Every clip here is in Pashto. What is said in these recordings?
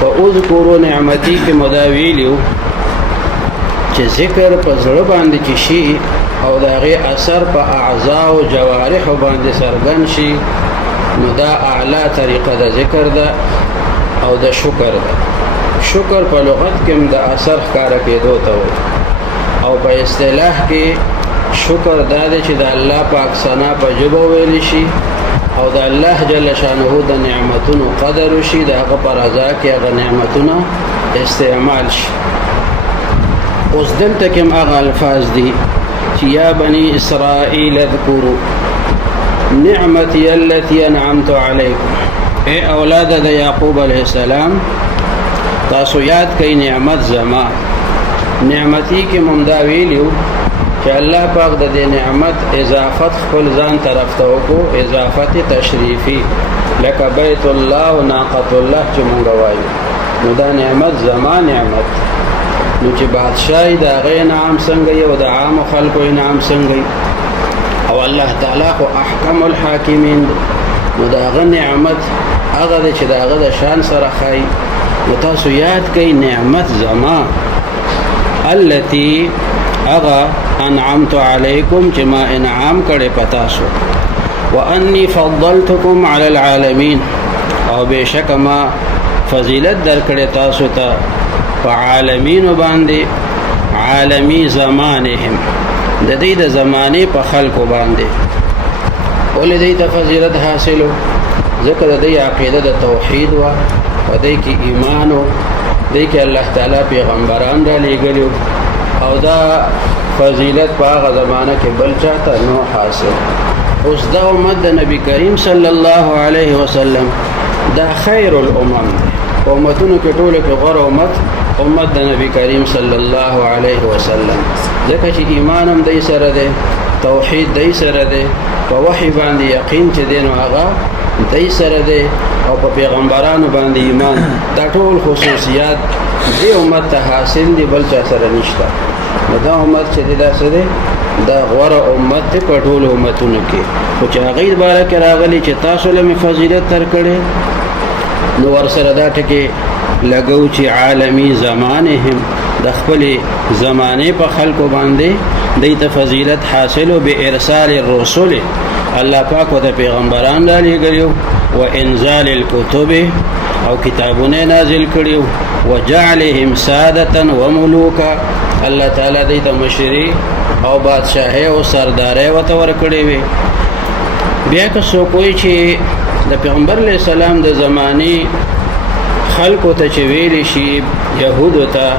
فاذکروا نعمتی کې مداویلیو چې ذکر په زړه باندې کې شي او د هغې اثر په اعضاء او جوارحو باندې څرګند شي، نو دا اعلی طریقه د ذکر ده او د شکر ده. شکر په لغت کې هم د اثر ښکاره کېدو ته وایي، او په اصطلاح کې شکر دا دی چې د الله پاک ثنا په ژبه ویلی شي او د الله جل شانه د نعمتونو قدر وشي، د هغه په رضا کې هغه نعمتونه استعمال شي. اوس دلته کې هم هغه الفاظ دي چې یا بني اسرائیل اذکروا نعمتي التي انعمت علیکم، اے اولاد د یعقوب علیہ السلام تاسو یاد کئ نعمت زما. نعمتی کې ممدا ویلیو چې الله پاک د دې نعمت اضافت خپل ځان طرف ته وکړو، اضافت تشریفی، لکه بیت الله و ناقۃ الله چې مونږ وایو، نو دا نعمت زما نعمت. نو چې بادشاہي د هغې انعام څنګه یو د عامو خلکو انعام څنګه، او الله تعالی خو احکم الحاکمین، نو د هغه نعمت هغه دی چې د هغه د شان سره ښایي. نو تاسو یاد کئ نعمت زما التي اغا انعمت علیکم چې ما انعام کړی په تاسو، وانی فضلتکم علی العالمین، او بشک ما فضیلت درکړی تاسو ته په عالمینو باندې، عالمی زمانهم د دې د زمانې په خلکو باندې. ولې دې ته فضیلت حاصلو؟ ځکه د دې عقیده د توحید و، په دې کې ایمان و، دې کې الله تعالی پیغمبران را لېږلي، او دا فضیلت په هغه زمانه کې بل چاته نو حاصل. اوس دا امت د نبی کریم صلی الله علیه وسلم دا خیر الامم، امتونو کې ټولو کې غوره امت د نبی کریم صلی الله علیه وسلم، ځکه چې ایمان هم دی سره دی، توحید دی سره دی، په وحی باندې یقین چې دی نو هغه دی سره دی، او په پیغمبرانو باندې ایمان. دا ټول خصوصیات دې امت ته حاصل دي، بل چا سره نشته. نو دا امت چې دی دا څه دی؟ دا غوره امت دی په ټولو امتونو کې. خو چې هغې باره کې راغلي چې تاسو له مې فضیلت درکړی، نو ورسره دا ټکې لګو چې عالمی زمانهم د خپلې زمانې په خلکو باندې دی ته فضیلت حاصلو بارسال الرسل، الله پاک و د پیغمبران را لېږلیو، و انزال الکتب او کتابونه نازل کړیو، و جعلهم سادتا و ملوکا، الله تعالی دی ته مشري او بادشاهي او سرداري ورته ورکړې وي. بیا که څوک وایي چې د پیغمبر علیه السلام د زمانې خلکو ته چې ویلی شي یهودو ته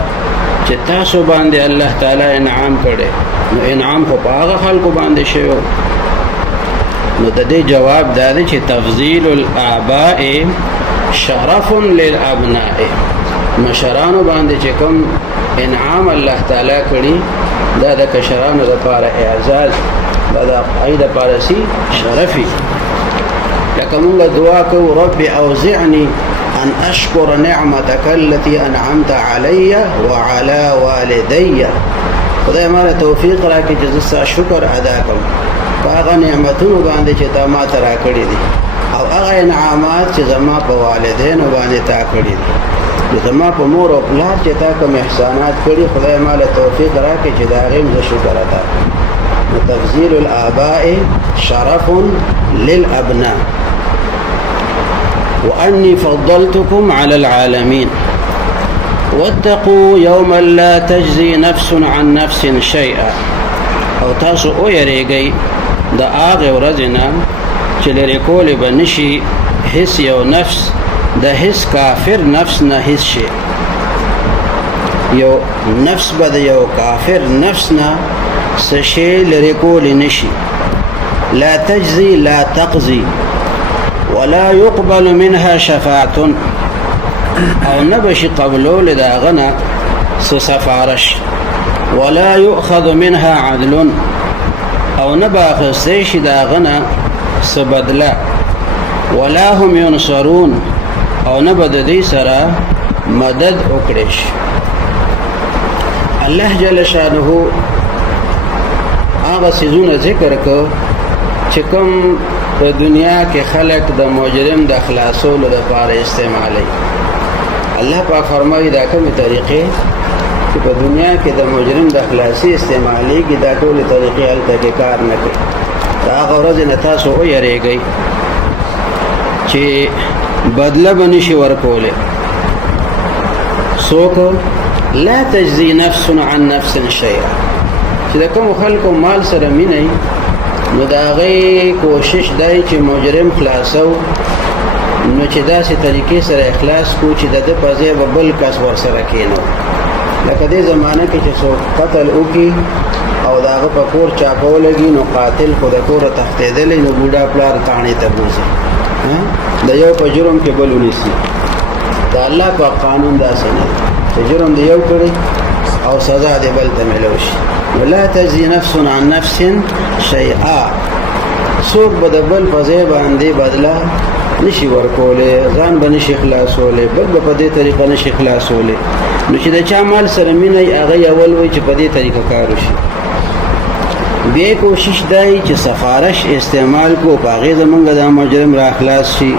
چې تاسو باندې الله تعالی انعام کړی، نو انعام خو په هغه خلکو باندې شوی. نو د دې جواب دا دی چې تفضیل الآباء شرف للابناء، مشرانو باندې چې کوم انعام الله تعالی کړي دا د کشرانو لپاره اعزاز، دا د هغوی دپاره سي شرفي. لکه مونږ دعا کوو رب اوزعني ان اشکر نعمتك التي انعمت علي وعلى والدي، خدای ماله توفیق راکړي چې زه ستا شکر ادا کړم په هغه نعمتونو باندې چې تا ما ته راکړي دي، او هغه انعامات چې زما په والدینو باندې تا کړي دي، زما په مور او پلار چې تا کوم احسانات کړي، خدای ماله توفیق راکړي چې د هغې هم زه شکر ادا کړم. نو تفضیل الآباء شرف للابناء، وأني فضلتكم على العالمين، واتقوا يوما لا تجزي نفس عن نفس شيئا، او تاسو او یریږئ د هغې ورځې نه چې لرې کولی به نشي هیڅ یو نفس د هیڅ کافر نفس نه هیڅ شي. یو نفس به د یو کافر نفس نه څه شی لرې کولی نشي. لا تجزي لا تقضي ولا يقبل منها شفاعة، او نبشي قبلو لداغنا سفارش، ولا يؤخذ منها عدل، او نباخستيش داغنا سبدلا، ولا هم ينصرون، او نبد دي سرا مدد اکڑش. الله جل شانه آغا سیزون ذکر کو چکم په دنیا کې خلق د مجرم د خلاصولو لپاره استعمالي. الله پاک فرمایي دا کومې طریقې چې په دنیا کې د مجرم د خلاصي استعمالېږي دا ټولې طریقې هلته کې کار نه کوي. د هغه ورځې نه تاسو ویریږئ چې بدله به نشي ورکولی. څوک لا تجزي نفس عن نفس شیئا، چې د کومو خلکو مال سره مینه نو د هغې کوشش دی چې مجرم خلاصو، نو چې داسې طریقې سره اخلاص کو چې د ده په ځای به بل کس ورسره کېنو. لکه دې زمانه کې چې څوک قتل وکړي او د هغه په کور چاپه ولګي نو قاتل خو د کوره تښتېدلی نو بوډا پلار تاڼې ته بوځي، د یو په جرم کې بل ونیسي. د الله په قانون داسې نه دی چې جرم د یو کړي او سزا د بل ته میلو شي. نو لا تجزي نفس عن نفس شیئا، څوک به د بل په ځای باندې بدله نشي ورکولی، ځان به نشي خلاصولی، بل به په دې طریقه نشي خلاصولی. نو چې د چا مال سره مینه وي هغه یې اول وایي چې په دې طریقه کار وشي. بیا کوشش دی چې سفارش استعمال کو په هغې زمونږ دا مجرم را خلاص شي.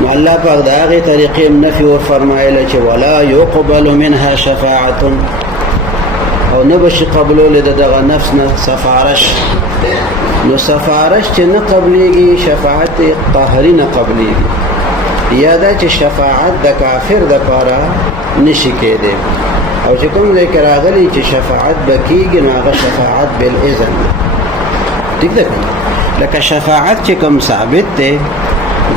نو الله پاک د هغې طریقې نفي ورفرمایله چې ولا یقبل منها شفاعة، او نه بشي قبلولی د دغه نفس نه سفارش. نو سفارش چې نه قبلیږي شفاعت قهري نه قبلیږي. یا دا چې شفاعت د کافر دپاره نشي کېدی، او چې کوم ځای کې راغلی چې شفاعت به کېږي نو هغه شفاعت بالاذن. ټیک ده، لکه شفاعت چې کوم ثابت دی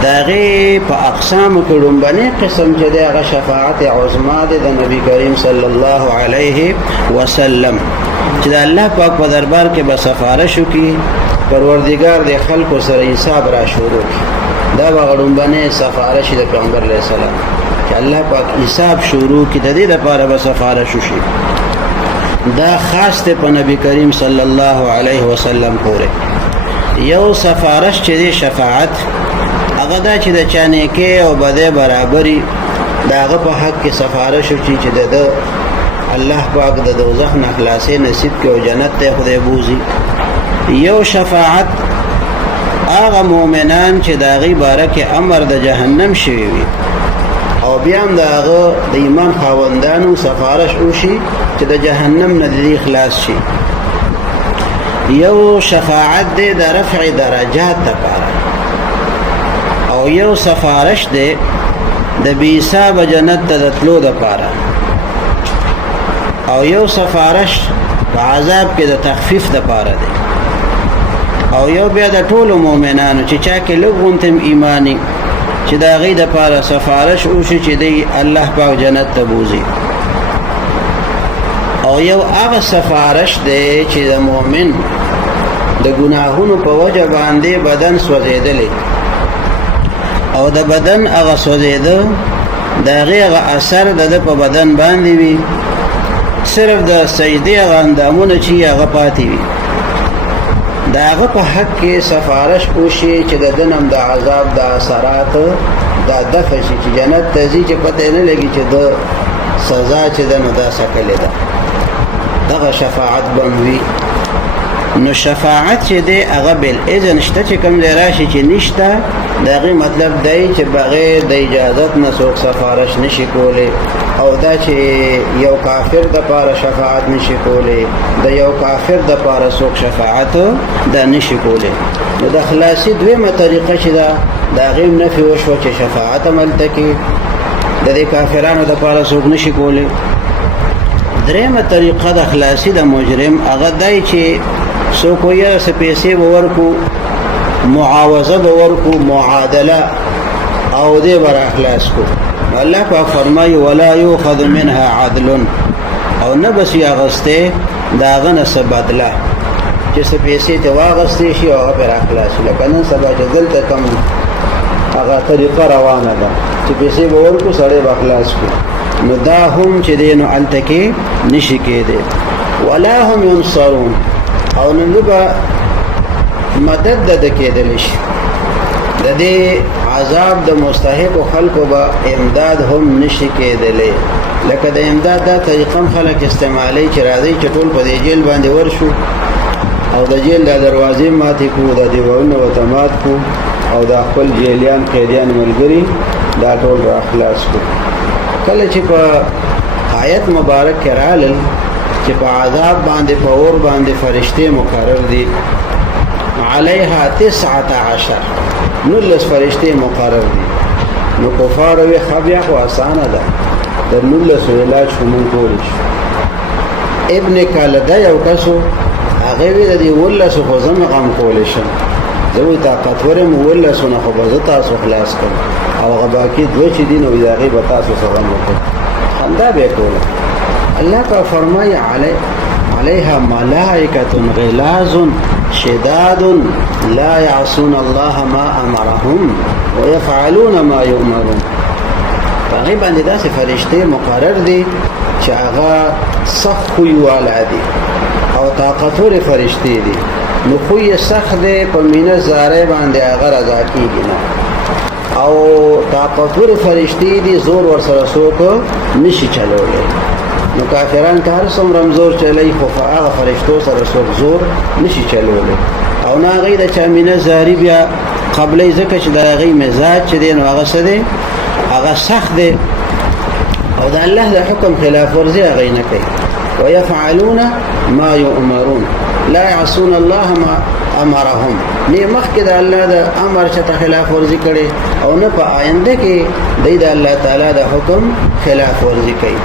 د هغې په اقسامو کې لومبنی قسم چې دی هغه شفاعت عظما دی د نبي کریم صلی الله علیه وسلم، چې د الله پاک په دربار کې به سفارش وکړي، پروردګار د خلکو سره حساب را شروع کړي. دا به لومبنی سفارش د پیغمبر علیه السلام چې الله پاک حساب شروع کړي، د دې لپاره به سفارش وشي. دا خاص دی په نبی کریم صلی الله علیه وسلم پورې. یو سفارش چې دی شفاعت هغه دا چې د چا نیکۍ او بدۍ برابري د هغه په حق کې سفارش وشي چې د ده الله پاک د دوزخ نه خلاصې نصیب کړي او جنت ته خدای بوځي. یو شفاعت هغه مؤمنان چې د هغې باره کې امر د جهنم شوی وي او بیا هم د هغه د ایمان خاوندانو سفارش وشي چې د جهنم نه د دې خلاص شي. یو شفاعت دی د رفع درجات دپاره، او یو سفارش دی د بې حسابه جنت ته د تلو دپاره، او یو سفارش په عذاب کې د تخفیف دپاره دی، او یو بیا د ټولو مؤمنانو چې چا کې لږ غونته ایماني چې د هغې دپاره سفارش وشي چې دی الله پاک جنت ته بوځي. او یو هغه سفارش دی چې د مؤمن د ګناهونو په وجه باندې بدن سوځېدلی او د بدن هغه سوځېده د هغې هغه اثر د ده په بدن باندې وي، صرف د سجدې هغه اندامونه چې هغه پاتې وي، د هغه په حق کې سفارش وشي چې د ده نه د عذاب د اثرات دا دفع شي چې جنت ته ځي چې پته یې نه لګي چې د سزا چې ده نو دا سکلې ده. دغه شفاعت به هم وي. نو شفاعت چې دی هغه بالاذن شته، چې کوم ځای راشي چې نشته د هغې مطلب دی چې بغیر د اجازت نه څوک سفارش نشي کولی، او دا چې یو کافر دپاره شفاعت نشي کولی، د یو کافر دپاره څوک شفاعت دا نشي کولی. نو د خلاصي دویمه طریقه چې ده د هغې هم نفي وشوه چې شفاعت هم هلته کې د دې کافرانو دپاره څوک نشي کولی. درېیمه طریقه د خلاصي د مجرم هغه دی چې څوک ویره څه پیسې به ورکو، معاوضه به ورکو، معادله، او دې به را خلاص کو. الله پاک فرمایي ولا یؤخذ منها عدل، او نه به شي اخیستی د هغه نه څه بدله چې څه پیسې ته واخیستی شي او هغه پرې را خلاص شي. لکه نن سبا چې دلته کوم هغه طریقه روانه ده چې پیسې به ورکو سړی به خلاص کړو، نو دا هم چې دی نو هلته کې نشي کېدی. ولا هم ینصرون، او نه به مدد د ده کېدلی شي. د دې عذاب د مستحقو خلکو به امداد هم نشي کېدلی. لکه د امداد دا طریقه هم خلک استعمالوي چې راځئ چې ټول په دې جیل باندې ورشو او د جیل دا دروازې ماتې کړو، دا دیوالونه ورته مات کړو، او دا خپل جیلیان قیدیان ملګري دا ټول را خلاص کړو. کله چې په آیت مبارک کې رالل چې په عذاب باندې په اور باندې فرشتي مقرر دي علیها 19 نلس فرشتي مقرر دي نو کفار وی خبیا خو آسانه ده د نلس علاج کوم کولی ابن کالده یو کسو هغه وی د ولس خو زم غم کولی شم زوی طاقتور مو ولس نه خو به تاسو خلاص کړم او هغه باقي دوه چې دین او داغي به تاسو سره وکړي خندا به کوله الله کا فرمای علیها ملائکه غلاظ شداد لا يعصون الله ما امرهم ويفعلون ما يؤمرون تقریبا داسې فرشتي مقرر دي چې هغه سخت ویواله دي او طاقتور فرشتي دي نو خو یې سخت دی په مینه زاره باندې هغه رضا کیږي نه او طاقتور فرشتي دي زور ورسره څوک نشي چلولی نو کافران که هر څومره زور چلی خو هغه فرشتو سره څوک زور نشي چلولی او نه هغې د چا مینه زاري بیا قبلی ځکه چې د هغې مزاج چې دی نو هغه څه دی هغه سخت دی او د الله د حکم خلاف ورزي هغې نه کوي ويفعلون ما يؤمرون لا يعصون الله ما امرهم نه مخکې د الله د امر چې خلاف ورزي کړي او نه په آینده کې د الله تعالی د حکم خلاف ورزي کوي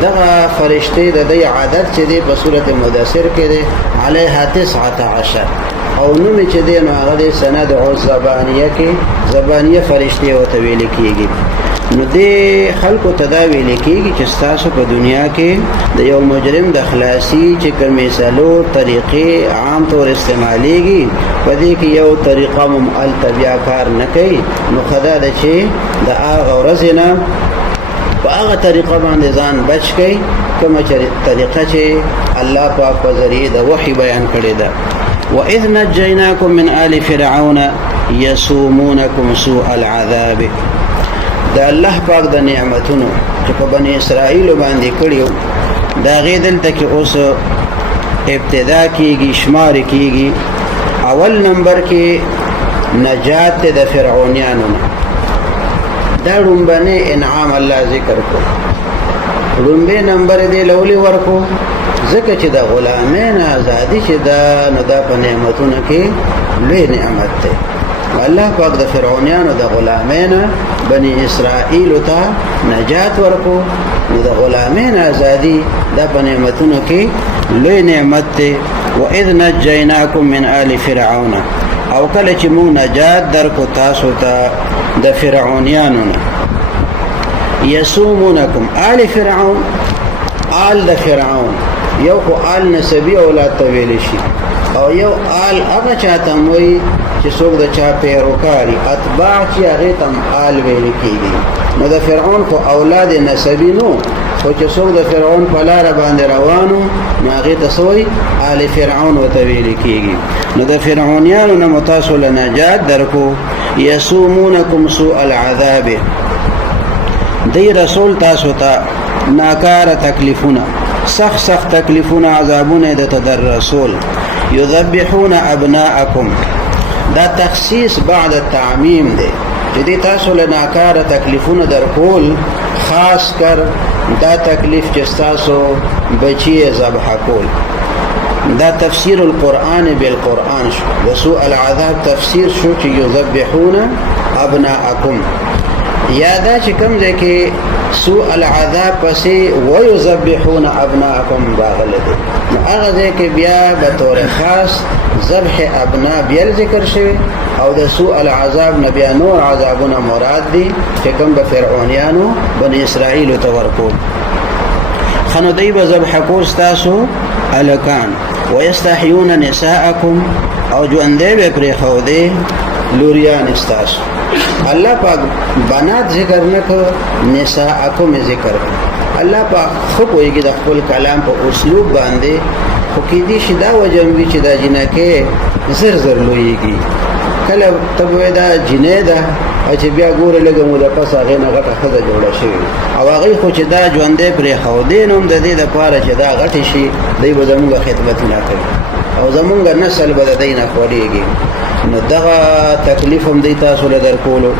دغه فرشتي د دې عادت چې دی په سورته مدثر کې دی علیها 19 او نوم چې دی نو هغه د سند او زبانیه کې زبانیه فرشتي او ته ویل کېږي نو دې خلکو تداوی لیکيږي چې تاسو په دنیا کې د یو مجرم د خلاصي چې کومې سلو طریقې عام طور استعماليږي په دې کې یو طریقه ممل تبیا کار نه کوي نو خدا د چې د هغه ورځ نه په هغه طریقه باندې ځان بچ کړي کومه طریقه چې الله پاک په ذریعه د وحي بیان کړی ده وَإِذْ نَجَّيْنَاكُمْ مِنْ آلِ فِرْعَوْنَ يَسُومُونَكُمْ سُوءَ الْعَذَابِ دا الله پاک د نعمتونو چې په بنی اسرائیل باندې کړیو دا غیدل ته کې اوس ابتدا کیږي شمار کیږي اول نمبر کې نجات د فرعونانو دا رومبنه انعام الله ذکر کو رومبه نمبر دی لولي ورکو ځکه چې د غلامین ازادي چې دا نو دا په نعمتونو کې لوی نعمت ده الله پاک د فرعونانو د غلامین بني اسرائیل ته نجات ورکو نو د غلامین ازادي د نعمتونو کې لوی نعمت ده واذ نجیناکم من آل فرعون او کله چې موږ نجات درکو تاسو ته د فرعونانو یسومونکم آل فرعون آل د فرعون یو خو آل نسبی اولاد ته ویل شي او یو آل هغه چاته موي چې څوک د چا پیروکاري اتباع چې هغه تم آل ویل کیږي نو د فرعون خو اولاد نسبی نو خو چې څوک د فرعون په لار باندې روانو نو هغه ته سوی آل فرعون وته ویل کیږي نو د فرعونانو نه متصل نجات درکو یسومونکم سوء العذاب دی رسول تاسو ته ناکار تکلیفونه سخت تکلیفونه عذابونه د رسول یذبحون ابناءکم دا تخصیص بعد التعمیم دی جدی تاسو له ناکار تکلیفونه درکول خاص کر دا تکلیف چې تاسو بچی ذبح کول دا تفسیر القرآن بالقرآن شو وسوء العذاب تفسیر شو چې یذبحون ابناءکم یادا چې کوم ځای کې سوء العذاب پسې ويذبحون ابناءکم راغله دي نو هغه ځای کې بیا به طور خاص ذبح ابناء بیا ذکر شوی او د سوء العذاب نه بیا نور عذابونه مراد دي چې کوم به فرعونانو بني اسرائیل ته ورکول خنو دی به ذبح کول تاسو الکان ويستحيون نساءکم او ژوندې به پرې خو دي لوریان استاسو الله پاک بنات ذکر نکو نساءکم ذکر الله پاک خو کویږي د خپل کلام په اسلوب باندې خو کې دي شدا وجموي چې دا جنکه زر لویږي کله تبوي دا جنې ده چې بیا ګوره لګه مو د پس هغه نه غټه خزه جوړه شي او هغه خو چې دا ژوندې پرې خو دینوم د دې لپاره چې دا غټي شي دوی به زموږ خدمت نه کوي او زمونږ نسل به د دینه خوړيږي نو دغه تکلیف هم دی تاسو له درکولو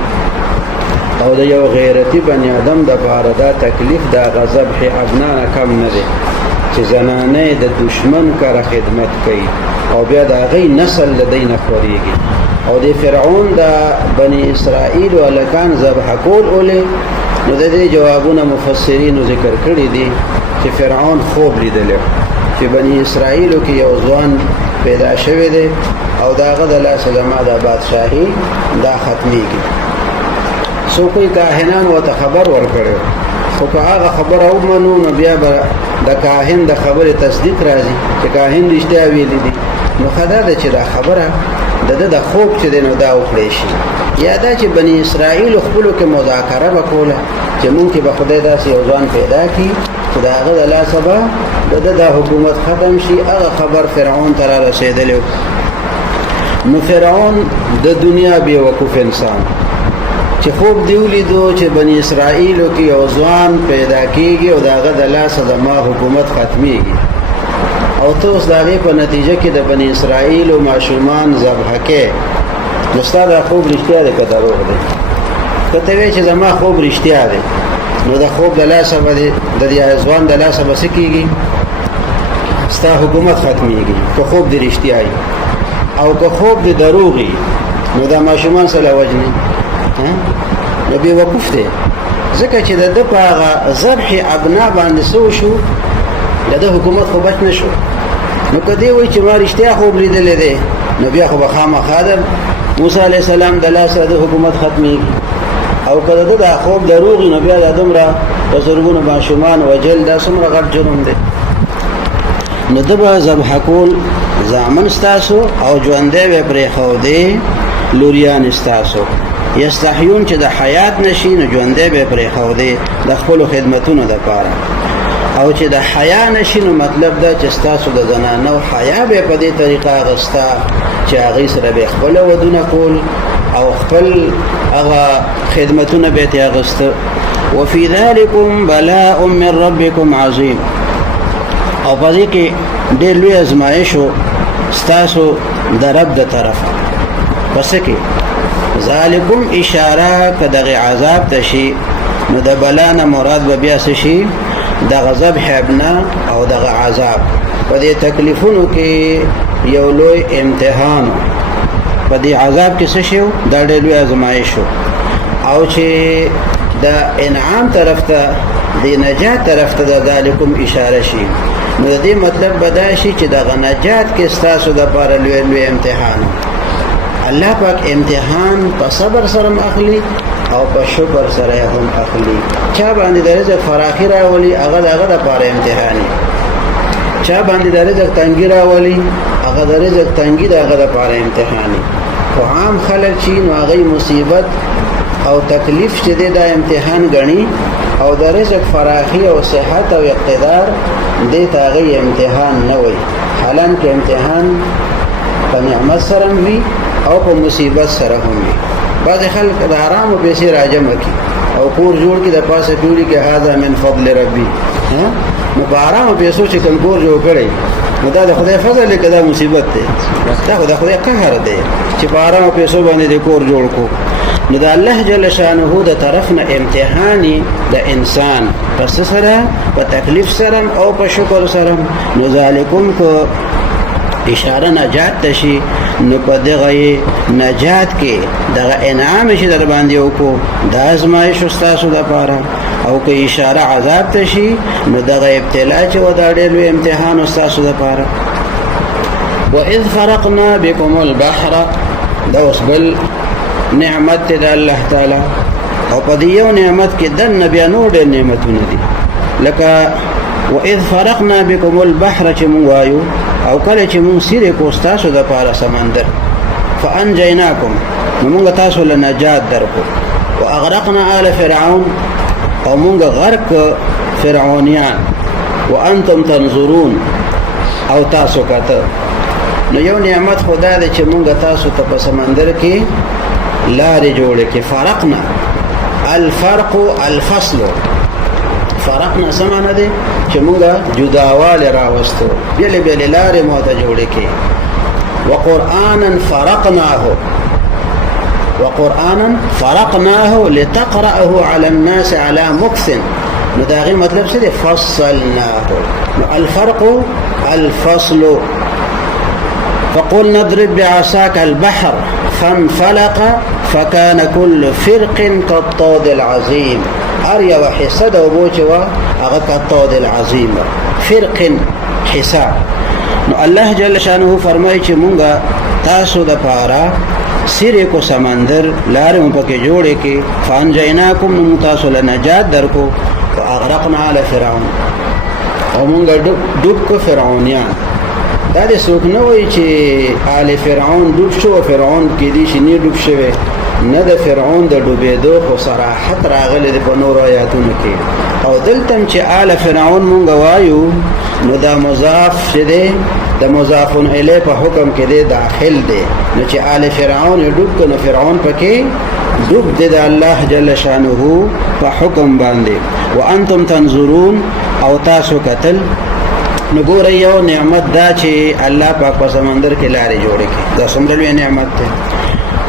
او د یو غیرتی بنی آدم د پاره دا تکلیف دا غضب ابنا نه کم نه دی چې زنانه د دشمن کاره خدمت کوي او بیا د هغې نسل د دی نه خورېږي. او د فرعون د بني اسرائیل هلکان ذبح کول ولې، نو د دې جوابونه مفسرینو ذکر کړي دي چې فرعون خوب لیدلی چې بني اسرائیلو کې یو ځوان پیدا شوی دی او د هغه د لاسه زما د بادشاهي دا ختمیږي. څو کوئی کاهنان ورته خبر ورکړی، خو که هغه خبره ومنو نو بیا به د کاهن د خبرې تصدیق راځي چې کاهن رښتیا ویلي دي. نو ښه دا ده چې دا خبره د خوب چې دی نو دا وکړی شي، یا دا چې بني اسرائیل خپلو کې مذاکره به کوله چې مونږ کې به خدای داسې یو ځوان پیدا کړي چې د هغه د لاسه به د حکومت ختم شي. هغه خبر فرعون ته را رسېدلی. نو فرعون د دنیا بېوقوف انسان چې خوب دی ولیدو چې بني اسرائیلو کې یو ځوان پیدا کېږي او د هغه د لاسه زما حکومت ختمیږي، او ته اوس د هغې په نتیجه کې د بني اسرائیلو ماشومان ذبح کې، نو ستا دا خوب رښتیا دی که دروغ دی؟ که ته وایې چې زما خوب رښتیا دی نو د خوب د لاسه به د دې ځوان د لاسه به څه کېږي؟ ستا حکومت ختمیږي که خوب دی رښتیا وي. او که خوب دی دروغ وي نو دا ماشومان څه له وجنې نو بې وقوف دی، ځکه چې د ده په هغه ذبح ابنا باندې څه وشو، د ده حکومت خو بچ نه شو. نو که دی وایي چې ما رښتیا خوب لیدلی دی نو بیا خو به خامخا د موسی علیه السلام د لاسه د حکومت ختمیږي. او که د ده دا خوب دروغ وي نو بیا دا دومره په زرګونو ماشومان وجل دا څومره غټ جرم دی. نو ده به ذبح کول زامن ستاسو او ژوندی به پرېښودی لوریان ستاسو. یستحیون چې د حیات نشي نو ژوندی به پرېښودی د خپلو خدمتونو دپاره. او چې د حیا نشي نو مطلب دا چې ستاسو د زنانو حیا به په دې طریقه اغستا چې هغې سره به خپله ودونه کول او خپل هغه خدمتونه به یې اغسته. وفي ذلكم بلاء من ربكم عظیم، او په دې کې ډېر لوی ازمایش و ستاسو د رب د طرفه. پس کې ذالکم اشاره که دغه عذاب ته شي نو د بلا نه مراد به بیا څه شي؟ دغه ذبح ابنا او دغه عذاب. په دې تکلیفونو کې یو لوی امتحان، په دې عذاب کې څه شی و؟ دا ډېر لوی ازمایش و. او چې د انعام طرف ته د نجات طرف ته د ذالکم اشاره شي نو د دې مطلب به دا شي چې دغه نجات کې ستاسو دپاره لوی لوی امتحان. الله پاک امتحان په صبر سره اخلي او په شکر سره هم اخلي. چا باندې د رزق فراخي راولي هغه د هغه دپاره امتحاني، چا باندې د رزق تنګي راولي هغه د رزق تنګي د هغه دپاره امتحاني. خو عام خلک چې نو هغې مصیبت او تکلیف چې دی دا امتحان ګڼي، او د رزق فراخي او صحت او اقتدار دې ته هغې امتحان نه وایي، حالانکه امتحان په نعمت سره وي او په مصیبت سره هم وي. بعضې خلک د حرامو پیسې راجمع کړي او کور جوړ کړي، د پاسه پیوړي کې هذا من فضل ربي. نو په حرامو پیسو چې کوم کور جوړ کړی نو دا د خدای فضل دی که دا مصیبت دی؟ دا خو د خدای قهر دی چې په حرامو پیسو باندې د کور جوړ کو. نو د الله جل شانه د طرف نه امتحاني د انسان پس سره په تکلیف سره او په شکر سره. نو ذالکم که اشاره نجات تشي نو په دغه نجات کې دغه انعام چې در باندې وکړو دا ازمایش ستاسو دپاره، او که اشاره عذاب تشي نو دغه ابتلا چې و دا ډېر لوی امتحان ستاسو دپاره. وإذ فرقنا بكم البحر، دا اوس بل نعمت دی د الله تعالی، او په دې یو نعمت کې دنه بیا نور ډېر نعمتونه دي. لکه وإذ فرقنا بكم البحر چې مونږ وایو، او کله چې مونږ سیرې کو ستاسو دپاره سمندر، فانجیناکم نو مونږ تاسو له نجات درکو، واغرقنا آل فرعون او مونږ غرق فرعونیان، وانتم تنظرون او تاسو کته. نو یو نعمت خدا دی چې مونږ تاسو ته په سمندر کې لارې جوړې کې. فرقنا الفرق الفصل، فرقنا څه معنی دی؟ چې مونږ جداوالی راوستو، بېلې بېلې لارې مو ته جوړې کې. وقرآنا فرقناه وقرآنا فرقناه لتقرأه على الناس على مكث. نو دا غي مطلب څه دی؟ فصلناه. نو الفرق الفصل. فقلنا اضرب بعصاك البحر فانفلق فكان كل فرق كالطود العظيم. اريا وحسد وبوچوا هغه كالطود العظيم. فرق حساب. نو الله جل شانه فرمایي چې مونږه تاسو د پاره سیره کو سمندر لارې مو پکې جوړې کې فانجیناکم نو تاسو له نجات درکو واغرقنا على فرعون او مونږه ډوب کو فرعونیان. دا د څوک نه وایي چې آل فرعون ډوب شو فرعون کې دي چې نه ډوب شوی نه د فرعون د ډوبېدو خو صراحت راغلی د په نور آیاتونو کې. او دلته چې آل فرعون مونږ وایو نو دا مضاف چې دی د مضاف الیه په حکم کې دی داخل دی. نو چې آل فرعون ډوب کنه فرعون پکې ډوب دی د الله جل شانه په حکم باندې. وانتم تنظرون او تاسو قتل. نو ګورئ یو نعمت دا چې الله پاک په سمندر کې لارې جوړې کړي دا څومره لوی نعمت دی.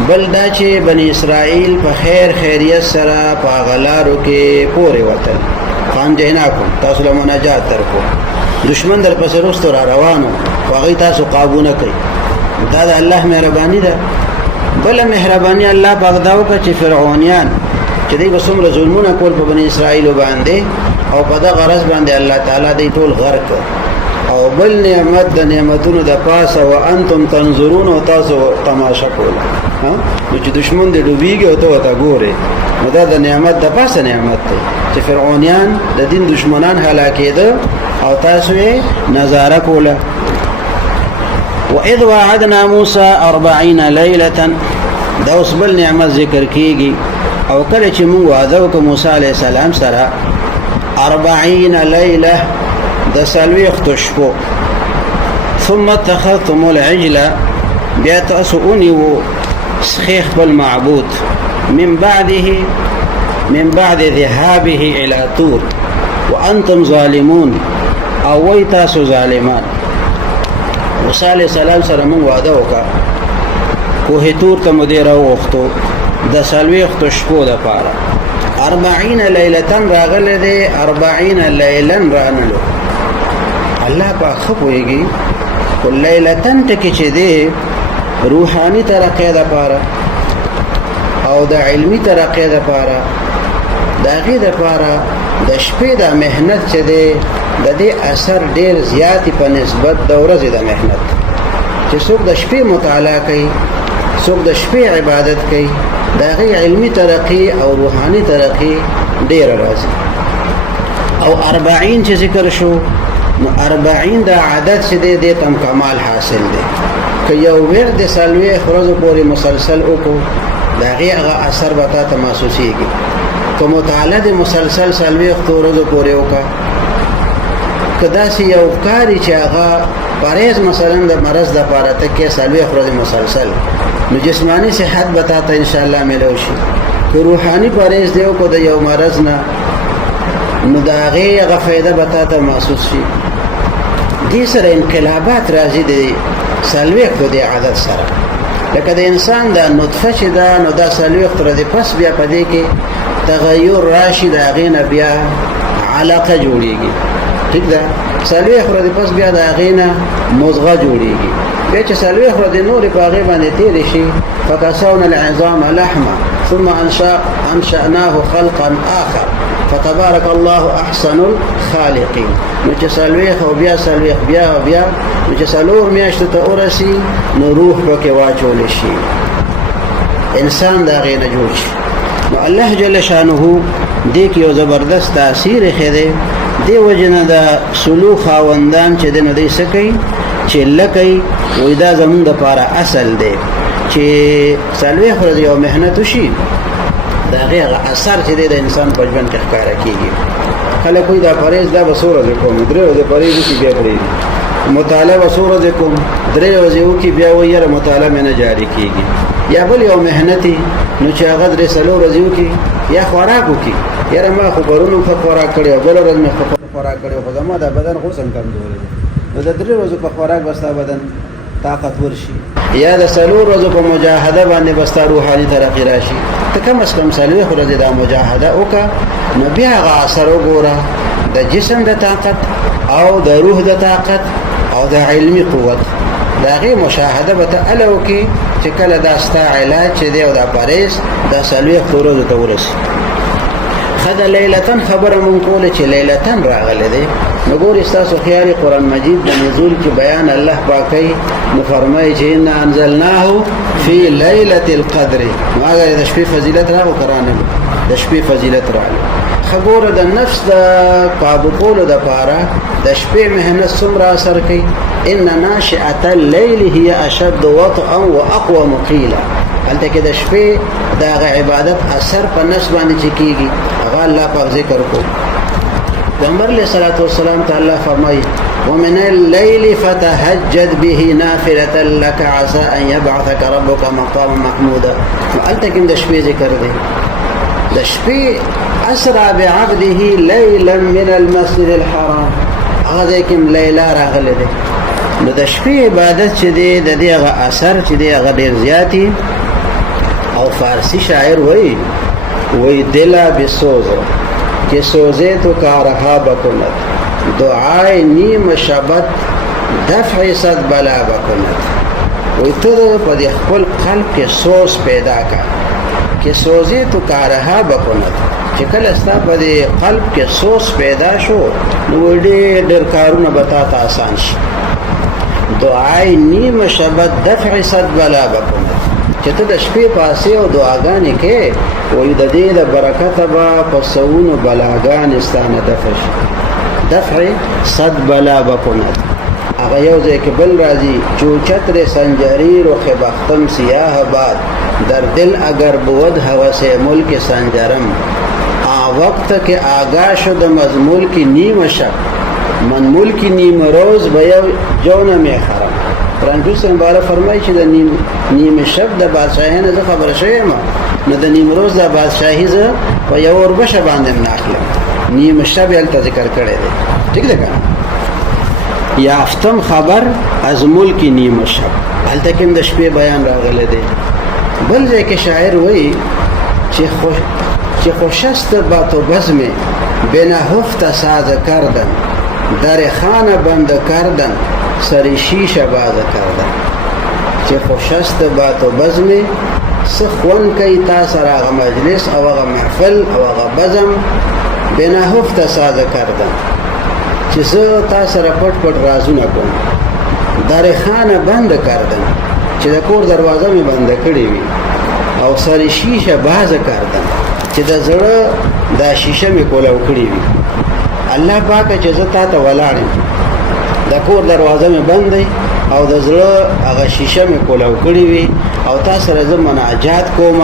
بل دا چې بنی اسرائیل په خیر خیریت سره په غلارو کې پورې وتل. فانجیناکم تاسو له مناجات درکو. دشمن در پسې رستو را روانو هغه تاسو قابو نه کړئ. دا د الله مهرباني ده. بل مهرباني الله پاک دا وکړه چې فرعونیان چې دوی څومره ظلمونه کول په بنی اسرائیل باندې او په دغه غرض باندې الله تعالی دوی ټول غرق. او بل نعمت د نعمتونو د پاسه وانتم تنظرون او تاسو تماشا کول. نو چې دشمن دې ډوبېږي او ته وته ګورې نو دا د نعمت د پاسه نعمت دی چې فرعونیان د دین دشمنان هلاکېده او تاسو یې نظاره کوله. وَإِذْ وَعَدْنَا مُوسَى 40 لَيْلَةً. دا اوس بل نعمت ذکر کیږي. او کله چې موږ وعده وکړو موسی علیه السلام سره 40 ليله د 40 شپو. ثم اتخذتم العجل بیا تاسو ونیو سخیخ بالمعبود من بعد ذهابه الى طور وانتم ظالمون او وی تاسو ظالمان. موسی علیہ السلام سره موږ وعده وکړه کوه تور ته مدیر وختو د 40 شپو د پاره 40 ليله راغله دي 40 ليلا رانلو. الله پاک خپويږي کل لیلتن تکي چې دی روحاني ترقه ده پاره او د علمي ترقه ده پاره دا غي ده پاره د شپې د مهنت چې دی د دې اثر ډیر زیاتی په نسبت د ورځې د مهنت. چې څوک د شپې مطالعه کوي څوک د شپې عبادت کوي دا غي علمي ترقی او روحاني ترقی ډیر راځي. او 40 چې ذکر شو نو 40 دا عدد چې دی تم کمال حاصل دی. که یو ورد سلوی خروزو پوری مسلسل وکړو دا غي هغه اثر به تاسو محسوسيږي. که مطالعه د مسلسل سلوی خروزو پوری وکړه کدا سی یو کاری چې هغه پرهیز مثلا د مرض د لپاره ته کې سلوی خروز مسلسل نو جسمانی صحت به تاسو ان شاء الله ملو شي. که روحاني پرهیز دیو کو د یو مرض نه نو دا غي هغه فائدہ به تاسو محسوس شي. دې سره انقلابات راځي د سلوی خو د عادت سره لکه د انسان د نطفه چې دا نو دا سلوی خو د پس بیا پدې کې تغیر راشي د غینه بیا علاقه جوړیږي. ٹھیک ده سلوی خو د پس بیا د غینه مزغه جوړیږي. بیا چې سلوی خو د نور په غیبه باندې تیر شي فکسونا العظام لحما ثم انشأناه خلقا آخر فتبارك الله احسن الخالقين. نو چې سلويخ او بیا سلويخ بیا نو چې سلور میاشتو ته ورسی نو روح پکې واچول شي انسان دا غینه جوړ شي. نو الله جل شانه دې کې یو زبردست تاثیر خېده دی وجنه دا سلوک خواندان چې د ندی سکی چې لکې وې دا زمون د پاره اصل دی چې سلويخ ورته یو مهنت وشي دا غیر اثر چې د انسان په ژوند کې ښکارا کیږي. کله کوئی دا پرهیز دا وسوره کوم درې د پرهیز کې بیا پرې مطالعه وسوره کوم درې ورځې کې بیا وایره مطالعه مې نه جاری کیږي. یا بل یو مهنتي نو چې هغه درې سلو ورځې کې یا خوراک وکي یاره ما خو پرونو په خوراک کړو بل ورځ مې خوراک کړو خو زما دا بدن غوسم کمزور دی نو د درې ورځې په خوراک وستا بدن طاقت ورشي یا د څلور ورځو په مجاهده باندې بستا روحاني ترقي راشي ته کم از کم څلوېښت ورځې دا مجاهده وکړه نو بیا هغه اثر وګوره د جسم د طاقت او د روح د طاقت او د علمي قوت د هغې مشاهده به ته هله وکړي چې کله دا ستا علاج چې دی او دا پرهیز دا څلوېښتو ورځو ته ورسي ښه د لیلتن خبره مونږ کوله چې لیلتن راغلی دی نو ګورې ستاسو خیال قرآن مجید د نزول کې بیان الله پاک کوي نو فرمایي چې انا انزلناه فی لیلة القدر نو اگر د شپې فضیلت راغو که رانغلو د شپې فضیلت راغلو ښه ګوره د نفس د قابو کولو دپاره د شپې محنت څومره اثر کوي ان ناشئة اللیل هي اشد وطئا واقوم قیلا هلته کې د شپې د هغه عبادت اثر په نفس باندې چې کېږي هغه الله پاک ذکر کو پیغمبر علیه الصلاة والسلام ته الله فرمایي ومن الليل فتهجد به نافلة لك عسى ان يبعثك ربك مقاما محمودا هلته کې د شپې ذکر دی د شپې اسرع بعبده ليلا من المسجد الحرام هغه ځای کې لیلا راغلی دی نو د شپې عبادت چې دی د دې هغه اثر چې دی هغه ډېر زیات او فارسی شاعر وی دلا بسوز که سوزے تو کارها بکند دعای نیم شبت دفع صد بلا بکند وی تو پا دی خپل قلب که سوز پیدا کا که سوزے تو کارها بکند چې کله ستا په دې قلب کې سوز پیدا شو نو ډېر کارونه به تا ته آسان شي دعای نیم شبت دفع صد بلا بکند چې ته د شپې پاسې او دعاګانې کې وایي د دې د برکته به په سوونو بلاګانې ستانه دفع شي دفع صد بلا بکند هغه یو ځای کې بل راځي جو چتر سنجریر و خبختم سیاه باد در دل اگر بود هوس ملک سنجرم وقت که آگاه شد از ملک نیم شب من ملک نیم روز به جو نمیخرم رنجو سنباره فرمایی چې د نیم شب د بادشاهی نه زه خبره شوی یم نو د نیم روز د بادشاهی زه په یو وربشه باندې هم ناخلم نیم شب یې هلته ذکر کړی دی ټیک ده که یافتم خبر از ملک نیم شب هلته کې هم د شپې بیان راغلی دی بل ځای کې شاعر وایي چې خوشست با تو بزم بنهفت ساز کردن در خانه بند کردن سر شیشه باز کردن چې خوشست با تو بزم سخون کوي تا سره هغه مجلس او هغه محفل او هغه بزم بنهفت ساز کردن چې زه تا سره پټ پټ رازونه کوم در خانه بند کردن چې د کور دروازه مې بند کړې وي او سر شیشه باز کردن چې د زړه دا شیشه مې کولاو کړې وي الله پاکه چې زه تا ته ولاړ یم د کور دروازه مې بند دی او د زړه هغه شیشه مې کولاو کړې وي او تا سره زه مناجات کوم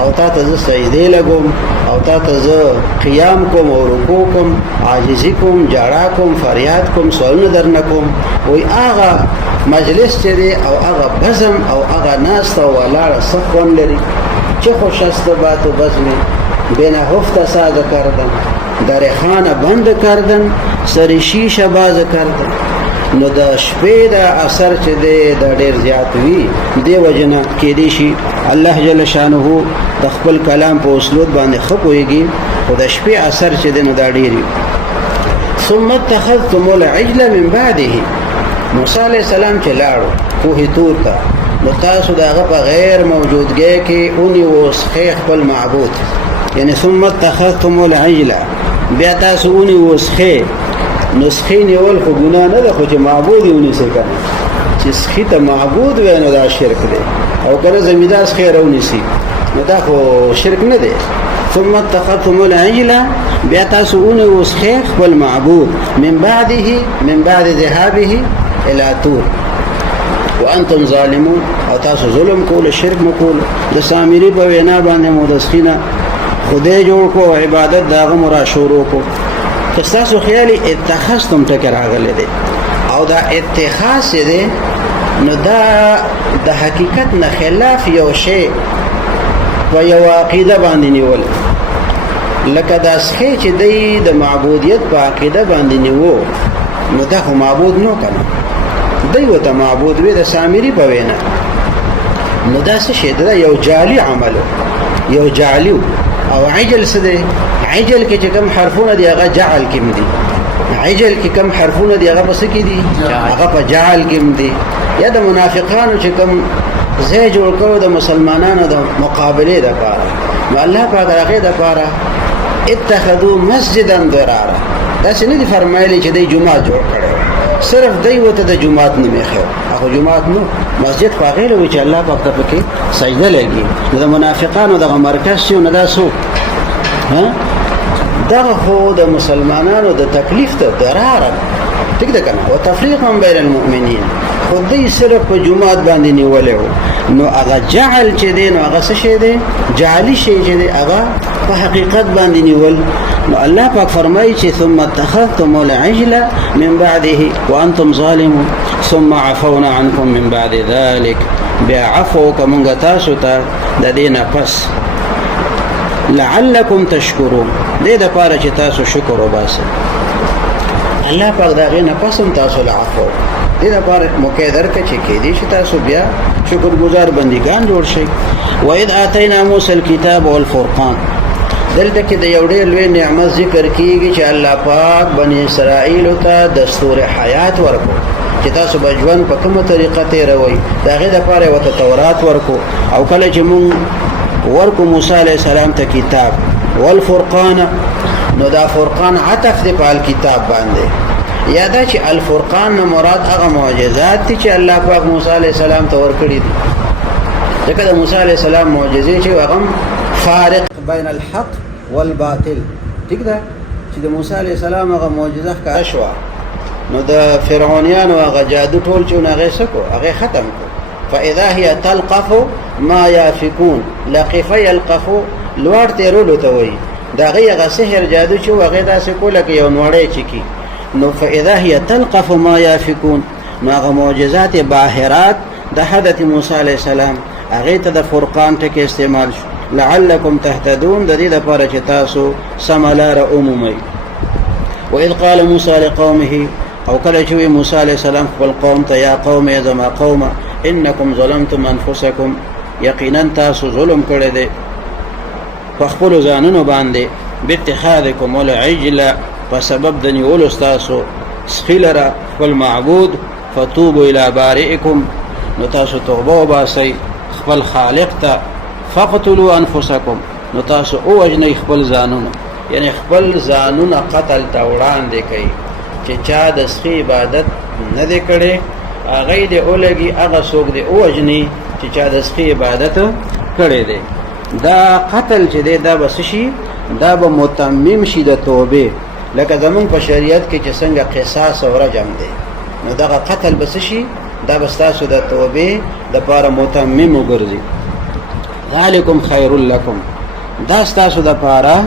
او تا ته زه سجدې لګوم او تا ته زه قیام کوم او رکوع کوم عاجزي کوم جاړه کوم فریاد کوم سوالونه درنه کوم وایي هغه مجلس چې دی او هغه بزم او هغه ناسته او ولاړه څه خوند لري چه خوشست بات و بزم بنهفت ساز کردن در خانه بند کردن سر شیشه باز کردن نو د شپې د اثر چې دی دا ډېر زیات وي دې وجه نه کېدی شي الله جل شانه د خپل کلام په اسلوب باندې ښه پوهېږي خو د شپې اثر چې دی نو دا ډېر وي ثم اتخذتم العجل من بعده موسی علیه السلام چې لاړو کوه طور ته نو تاسو د هغه په غیر موجودګۍ کې ونیوو سخې خپل معبود یعنی ثم اتخذتم العجل بیا تاسو ونیوو سخې نو سخې نیول خو ګناه نه ده خو چې معبود یې ونیسئ که نه چې سخي ته معبود وی نو دا شرک دی او که نه زمیندار سخې راونیسي نو دا خو شرک نه دی ثم اتخذتم العجل بیا تاسو ونیوو سخې خپل معبود من بعد ذهابه الى طور وانتم ظالمون او تاسو ظلم کول شرک مکول د سامری په وینا باندې مو د سخینه خدای جوړ کو عبادت داغه مرا شروع کو تاسو خیالي اتخذتم ټکر راغله دي او دا اتخاذ دي نو دا د حقیقت نه خلاف یو شی و یو عقیده باندې نیول لکه دا سخی چې د معبودیت په عقیده باندې نیو نو دا خو معبود نو کنه دی ورته معبود وي د سامري په وینا. نو دا څه شی دا یو جعلي عمل یو جعلي او عجل څه دی؟ عجل کې چې کوم حرفونه دي هغه جعل کې دي. عجل کې کوم حرفونه دي هغه پس کې دي هغه په جعل کې دي. یا د منافقانو چې کوم زه جوړ کړو د مسلمانانو د مقابله د پاره نو الله پاک هغه د پاره اتخذوا مسجدا ضرارا دا څه نه دي فرمایلی چې د جمعه جوړ کړو صرف دی وته د جمعه نه میخو هغه جمعه نو مسجد پاغه لوي چې الله پاک ته پکې سجده لګي. د منافقانو د مرکز شو نه دا سو ها دا خو د مسلمانانو د تکلیف ته ضرارا ټیک ده کنه او تفریقا بین المؤمنین خدای صرف په جمعه باندې نیولې نو هغه جعل چې دی نو هغه څه شی دی؟ جعلی شی چې دی هغه په حقیقت باندې نیول. نو الله پاک فرمایي چې ثم اتخذتم العجل من بعده وانتم ظالمون ثم عفونا عنكم من بعد ذلك بیا عفو کوم تاسو ته د دینه پس لعلكم تشکرون دې د پاره چې تاسو شکر وباسئ. الله پاک دا غینه پسم تاسو له عفو دې د پاره مقدر کې چې کې دې چې تاسو بیا شکر گزار بندگان جوړ شئ. وَإِذْ آتَيْنَا مُوسَى الْكِتَابَ وَالْفُرْقَانَ دلته کې د یو ډېر لوی نعمت ذکر کیږي چې الله پاک بني اسرائیل ته دستور حیات ورکو چې تاسو به ژوند په کومه طریقه تیروي دا غي د پاره وته تورات ورکو او کله چې مون ورکو موسی علیہ السلام ته کتاب والفرقان نو دا فرقان عطف دی په کتاب باندې یادا چې الفرقان نو مراد هغه معجزات چې الله پاک موسی علیہ السلام ته ورکړي دي. ځکه د موسی علیہ السلام معجزې چې هغه فارق بین الحق والباطل ٹھیک ده چې د موسی علیہ السلام هغه معجزه ښکاره شوه نو د فرعونیانو هغه جادو ټول چې هغه سکو هغه ختم کو. فاذا هي تلقف ما يافكون لقف يلقف لوړ تیرولو ته وایي دا هغه سحر جادو چې هغه داسې کوله کې یو نوړی چکی نو فاذا هي تلقف ما يافكون نو هغه معجزات باهرات د حضرت موسی علیہ السلام هغه ته د فرقان ټکی استعمال شو لعلكم تهتدون د دې لپاره چې تاسو سملار عمومي. واذ قال موسى لقومه او کله چې موسی علیہ السلام خپل قوم ته یا قوم ازما قوم انکم ظلمتم انفسکم یقینا تاسو ظلم کړی دی په خپل ځانونو باندې باتخاذکم العجل په سبب د نیولو تاسو سخیلره خپل معبود فتوبوا الى بارئکم نو تاسو توبه وباسئ خپل خالق ته فقتلوا انفسکم نو تاسو او وجنی خپل ځانونو یعنی خپل ځانونه قتل ته وړاندې کوي چې چا د سخی عبادت نه دی کړي هغه دې اولګي هغه څوک دی او وجنی چې چا د سخی عبادت کړي دی. دا قتل چې دی دا بس شي دا به متمم شي د توبه لکه زمون په شریعت کې چې څنګه قصاص او رجم دی نو دا قتل بس شي دا بس تاسو د توبه د لپاره متمم وګرځي. ذالکم خیر لکم دا تاسو د لپاره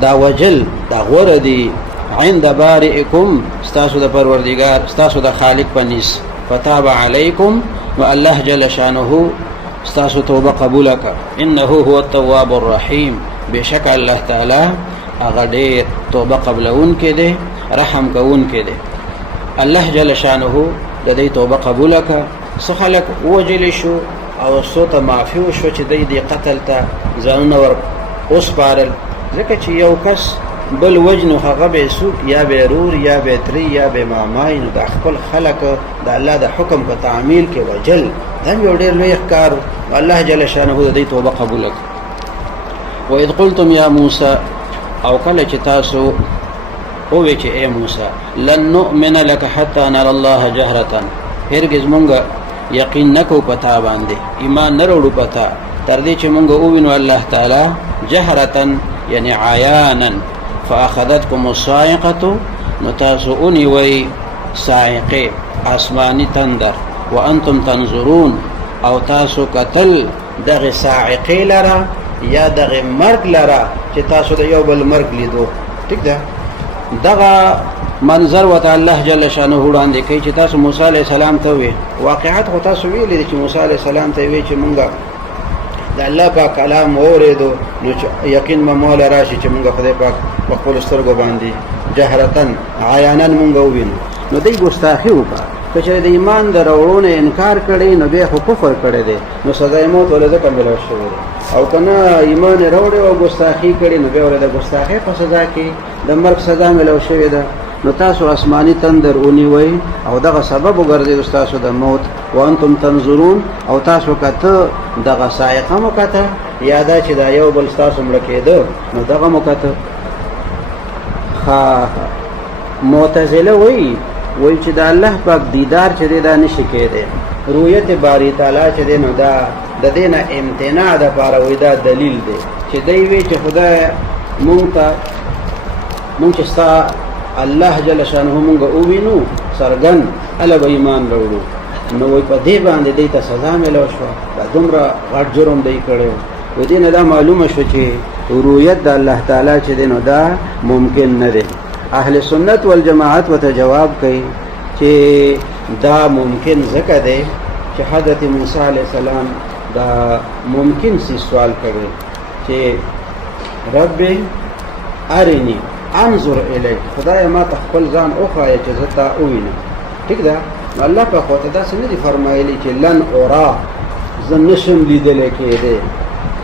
دا وجل دا غوړه دی عند بارئکم تاسو د پروردگار تاسو د خالق پنيس فتاب علیکم والله جل شانه تاسو توبه قبول کړه انه هو التواب الرحیم بشک الله تعالی هغه دې توبه قبلون کې دي رحم کوون کې دي. الله جل شانه د دې توبه قبول کړه سخلق وجل شو او صوت معفو شو چې دې قتل ته ځانونه ور اوس بارل ځکه چې یو کس بل وجن هغه به سوق یا به رور یا به تری یا به مامای نو د خپل خلق د الله د حکم په تعمیل کې وجل دا یو ډېر لوی ښکار الله جل شانه دې توبه قبول کړه. واذ قلتم یا موسی او کله چې تاسو او وی چې اے موسی لن نؤمن لك حتى نرى الله جهرة هرگز مونږ یقین نکو پتا باندې ایمان نه وروړو پتا تر دې چې مونږ ووینو الله تعالی جهرة یعنی عیانا فاخذتكم الصاعقه نتاسوني وي صاعقه آسمانی تندر وانتم تنظرون او تاسو قتل دغه صاعقه لرا یا دغه مرګ لرا چې تاسو د یو بل مرګ لیدو ٹھیک ده دغه منظر وته الله جل شانه وړاندې کوي چې تاسو موسی علیہ السلام ته وي واقعات خو تاسو ویلې چې موسی علیہ السلام ته وی چې مونږه د الله پاک کلام اوریدو نو یقین مولا راشي چې مونږ خدای پاک په خپل سترګو باندې جهرتن عیانن مونږ ووینو نو دای ګستاخی وکړه که چېرې د ایمان د راوړو نه انکار کړی نو بیا خو کفر کړی دی نو سزای موت ولې ځکه میلاو شوی دی او که نه ایمان یې راوړی او ګستاخي کړې نو بیا ولې د ګستاخۍ په سزا کې د مرګ سزا میلاو شوې ده نو تاسو آسماني تندر ونیوئ او دغه سبب وګرځېد ستاسو د موت وانتم تنظرون او تاسو کته دغه صاعقه مو کته یا دا چې دا یو بل ستاسو مړه کېده نو دغه مو کته معتزله وایي چې د الله پاک دیدار چې دی دا نشي کېدی رؤیت باری تعالی چې دی نو دا د دې نه امتناع دپاره وایي دا دلیل دی چې دی وایي چې خدای مونږ چې ستا الله جل شانه مونږ ووینو څرګند هله به ایمان راوړو نو وایي په دې باندې دی ته سزا میلاو شوه دا دومره غټ جرم دی کړی و دې نه دا معلومه شوه چې رؤیت د الله تعالی چې دی نو دا ممکن نه دی اهل سنت والجماعت وته جواب کوي چې دا ممکن ځکه دی چې حضرت موسی علیه السلام دا ممکن سی سوال کړی چې رب ارنی انظر الیک خدای ما ته خپل ځان وښایه چې زه تا ووینم ټیک ده الله په خواته داسې نه دي فرمایلي چې لن اورا زه نشم لیدلی کېدی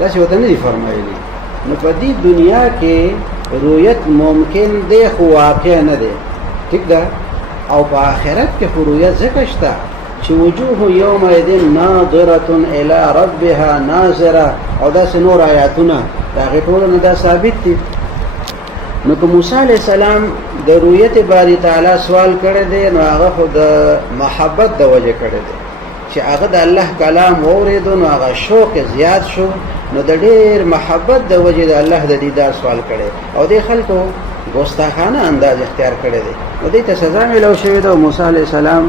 داسې ورته نه دي فرمایلي نو په دې دنیا کې رؤیت ممکن دی خو واقع نه دی ٹھیک ده او په آخرت کې خو رؤیت ځکه شته چې وجوه یومئذ ناظرة الی ربها ناظره او داسې نور آیاتونه د هغې ټولو نه دا ثابت دي نو که موسی علیه السلام د رؤیت باری تعالی سوال کړی دی نو هغه خو د محبت د وجې کړی دی چې هغه د الله کلام واورېدو نو هغه شوق زیات شو نو د ډېر محبت د وجې د الله د دیدار سوال کړی او دې خلکو ګستاخانه انداز اختیار کړی دی نو دې ته سزا میلاو شوې ده او موسی علیه السلام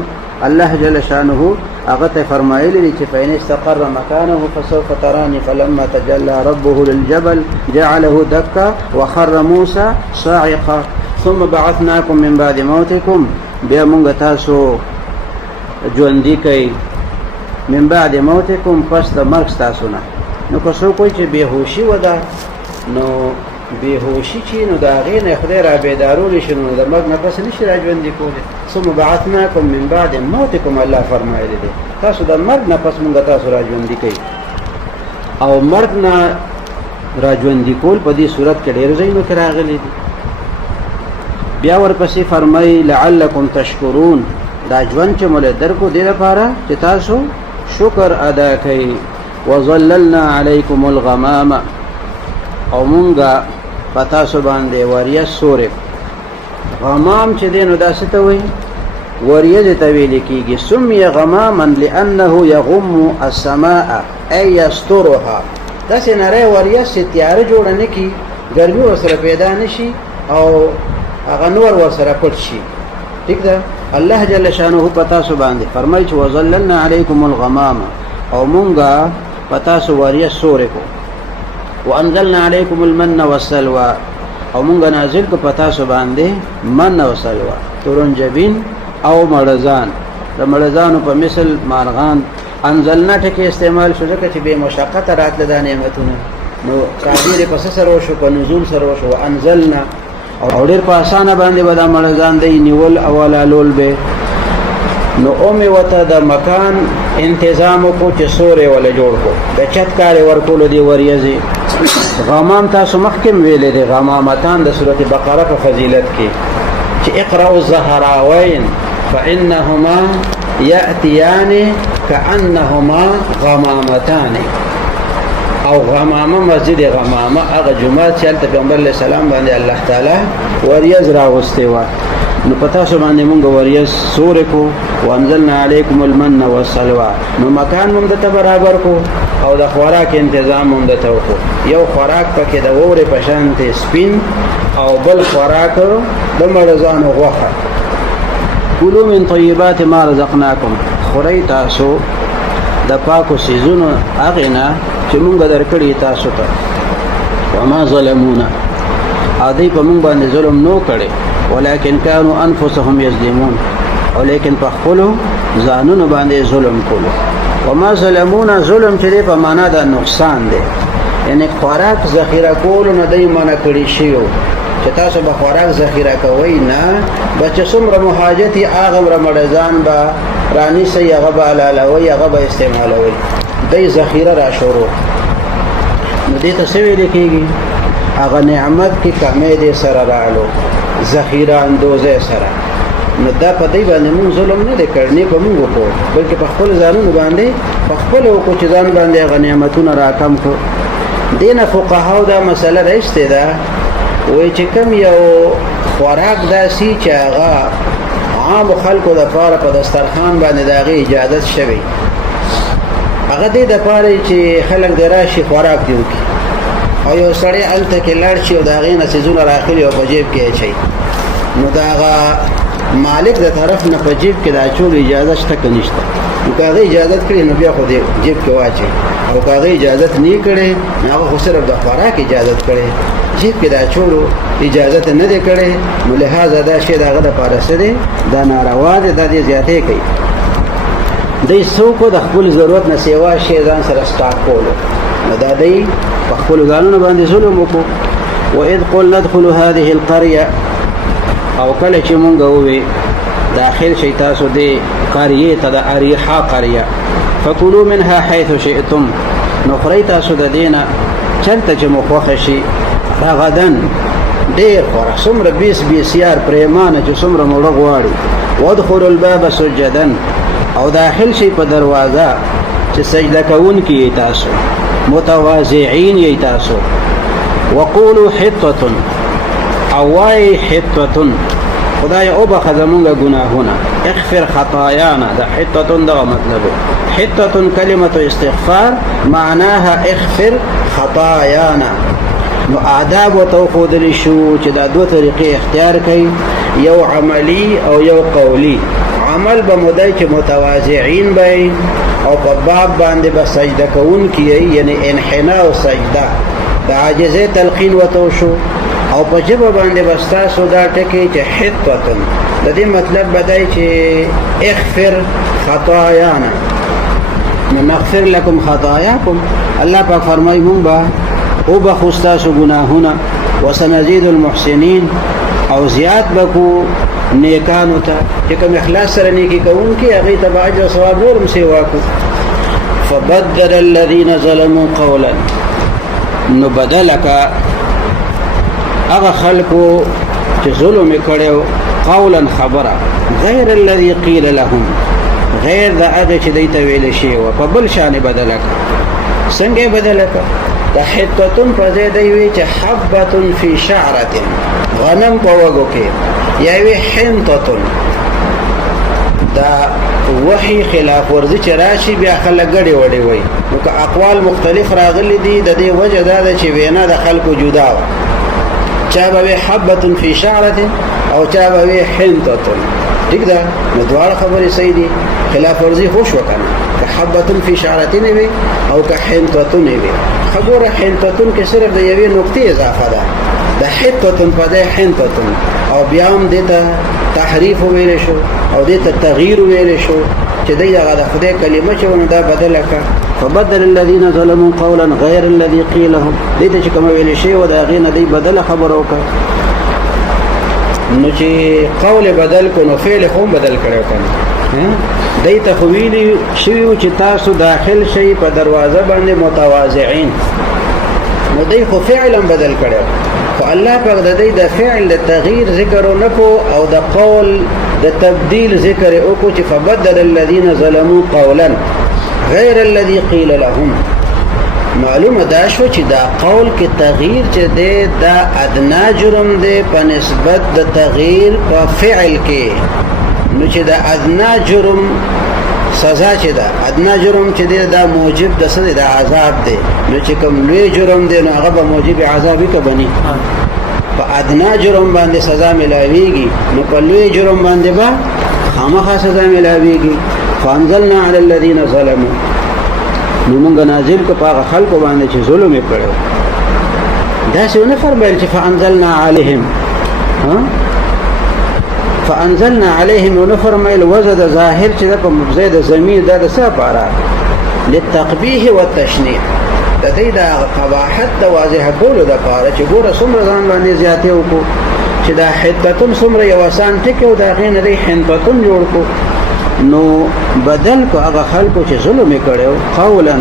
الله جل شانه هغه ته فرمایلی دی چې فإن استقر مکانه فسوف تراني فلما تجلى ربه للجبل جعله دكا وخر موسى صاعقا ثم بعثناكم من بعد موتكم بیا مونږ تاسو ژوندي کوي من بعد موتكم پس د مرګ ستاسو نه نو که څوک وایي چې بېهوشي وده نو بېهوشي چې نو د هغې نه خدای را بیدارولی شي نو د مرګ نه پس نشي را ژوندي کولی ثم بعثناکم من بعد موتکم الله فرمایلی دی تاسو د مرګ نه پس مونږ تاسو را ژوندي کوي او مرګ نه را ژوندي کول په دې صورت کې ډېر ځایونو کې راغلی دي بیا ورپسې فرمایي لعلکم تشکرون دا ژوند چې موږ درکو دې لپاره چې تاسو شکر ادا کوئ وظللنا علیکم الغمام او مونږه په تاسو باندې وریځ سورې غمام چې دی نو داسې ته وایي وریځې ته ویل کېږي سمي غماما لأنه یغم السماء ای یسترها داسې نری وریځ چې تیاره جوړه نه کړي ګرمي ورسره پیدا نه شي او هغه نور ورسره پټ شي ٹھیک ده الله جل شانه په تاسو باندې فرمایي چې وظللنا علیکم الغمام او مونږه په تاسو وریځ سورې کو وانزلنا علیکم المن والسلوى او مونږ نازل کو په تاسو باندې من او سلوى تورنجبین او مړزان د مړزانو په مثل مارغان انزلنا ټکي استعمال شو ځکه چې به مشقت راتله د نعمتونو نو تعبیر په سره وشو په نزول سره وشو انزلنا او ډېر په اسانه باندې به دا مړزان دی نیول او لالول به نو اومه وته د مکان انتظام کو چې سورې ولا جوړ کو د چت کاري ورکول دی وریځي غمام تاسو مخکم ویلې دی غمامتان د سورته بقره په فضیلت کې چې اقرأوا الزهراوین فانهما یاتیان کانهما غمامتان او غمامه مسجد غمامه هغه جمعه چې تل پیغمبر علیه السلام باندې الله تعالی وریځ راوستي و نو پتا شو باندې مونږ وریځ سورې کو وانزلنا علیکم المن والسلوى نو مکان مونږ ته برابر کو او د خوراک تنظیم مونږ ته وکړو یو خوراک پکې د وورې په شان ته سپین او بل خوراک د مړزانو غوښه کلوا من طیبات ما رزقناکم خورئ تاسو د پاکو سیزونو هغې نه چې مونږ درکړي تاسو ته وما ظلمونا دوی په مونږ باندې ظلم نو کړی ولكن كانوا انفسهم يظلمون ولیکن په خپلو ځانونو باندې ظلم کولو وما ظلمونا ظلم چې دی په معنا د نقصان دی یعنی خوراک ذخیره کولو نه دی منع کړي شوی چې تاسو به خوراک ذخیره کوئ نه به چې څومره محاجت یې هغومره مړزان به رانی سی هغه به حلالوي هغه به استعمالوي دی ذخیره را شروع نو دې ته څه ویل کېږي هغه نعمت کې کمې دې سره رالو ذخیره اندوزه سره نو دا په دې باندې موږ ظلم نه دی کړی په موږ وکړو بلکې په خپل ځانونو باندې په خپل وکړو چې ځان باندې هغه نعمتونه راکم کړو دینه فقهاو دا مسله راځته ده وای چې کوم یو خوراک داسي چې هغه عام خلکو د لپاره په دسترخوان باندې دغه اجازه شوی هغه دې د لپاره چې خلک دراشي خوراک دی وکي او یو سړی الته کې لاړ شي او دغه نه سيزونه راخلي او په جیب کې اچي نو داغه مالک د طرف نه په جیب کې د اچول اجازه شته کنيشته نو کاغه اجازه کړی نو بیا خو دې جیب کې واچي او کاغه اجازه نه کړي هغه خو صرف د خوراک اجازه کړي جیب کې د اچول اجازه نه دی کړي نو لہذا دا شی دغه د پاره سره دا ناروا دي د دې زیاتې کوي دې څوک د خپل ضرورت نه سیوا شی ځان سره سٹاک کولو نو دا دې په خپل ځانونو باندې ظلم وکړو واذ قلنا ندخل هذه القريه او کله چې مونږ وې داخل شي تاسو دې قريه ته د اریحا قريه فكلوا منها حيث شئتم نخري تاسو د دینه چلته چې مخوخ شي غدن ډېر خورا څومره 20 یار پریمانه چې څومره موړ غواړي وادخلوا الباب سجدا او داخل شي په دروازه چې سجده کوونکي تاسو متواضعين یې تاسو وقولوا حطه اوای حطه خدای او بخزمونګه گناهونه اغفر خطايانا دا حطه دا مطلب حطه كلمه استغفار معناها اغفر خطايانا نو آداب و توخود لشو چې دا دو طریقې اختیار کړي یو عملی او یو قولی عمل به مودای چې متواضعين به او په باب باندې به سجده کوون کیږي یعنی انحناء او سجده د عاجزه تلقین وته شو او په جبه باندې بستا سودا ټکی چې حطتن د دې مطلب بدای چې اغفر خطايانا نغفر لكم خطاياكم الله پاک فرمای مونږ با او بخستا سو گناهونه وسنزيد المحسنين او زیات بکو نیکانو ته چې کوم اخلاص سره نیکی کوونکی هغه ته باج او ثواب ورم سی واکو فبدل الذين ظلموا قولا نو بدلک هغه خلکو چې ظلم کړو قولا خبره غیر الذي قيل لهم غیر دا هغه چې دیت ویل شي او په بل شان بدلک څنګه بدلک د حتتن په ځای دی وی چې حبه فی شعره غنم په وګو کې یا وی حنتتن دا وحی خلاف ورزی چې راشي بیا خلک غړي وړي وي نو که اقوال مختلف راغلي دي د دې وجه دا چې وینا د خلکو جدا چا به حبه فی شعره او چا به حنتتن ٹھیک ده نو دواړه خبرې صحیح دي خلاف ورزي خوش وکنه که حبه فی شعره نه وي او که حنتتن نه وي خبره حنتتن کې صرف د یوې نقطې اضافه ده د حتتن په ځای حنتتن او بیا هم دته تحریف ویل شو او دته تغییر ویل شو چې دغه د خدای کلمه چې ونه دا بدل کړه فبدل الذين ظلموا قولا غير الذي قيل لهم دته چې کوم ویل شي و دا غینه دی بدل خبرو وکړه نو چې قول بدل کو نو فعل هم بدل کړو کنه دته خو ویلی شی چې تاسو داخل شي په دروازه باندې متواضعين نو دای خو فعلا بدل کړو فالله پاک د دې د فعل د تغییر ذکر نکو او د قول د تبديل ذکر او کو چې فبدل الذين ظلموا قولا غیر الذي قيل لهم معلومه دا شو چې دا قول کې تغییر چې دا ادنا جرم دی په نسبت د تغییر په فعل کې نو چې دا ادنا جرم سزا چې دا ادنا جرم چې دا موجب د سزا د عذاب دی نو چې کوم لوی جرم دی نو هغه به موجب عذابي کبني په ادنا جرم باندې سزا ملاويږي نو په لوی جرم باندې به خامخا سزا ملاويږي فانزلنا على الذين ظلموا نو موږ نازل کو په خلکو باندې چې ظلم وکړو دا څه نه فرمایل چې فانزلنا عليهم فانزلنا عليهم ونفرمایل وزد ظاهر چې په مبزید زمين دا د څه پاره للتقبیح والتشنیع د دې د قباحت د واضح کولو د پاره چې ګوره څومره ځان باندې زیاتې وکړو چې دا حتتون څومره یو آسان ټکی او دا غین دې حنتتون جوړ کو نو بدل کو هغه خلکو چې ظلم کړو قولا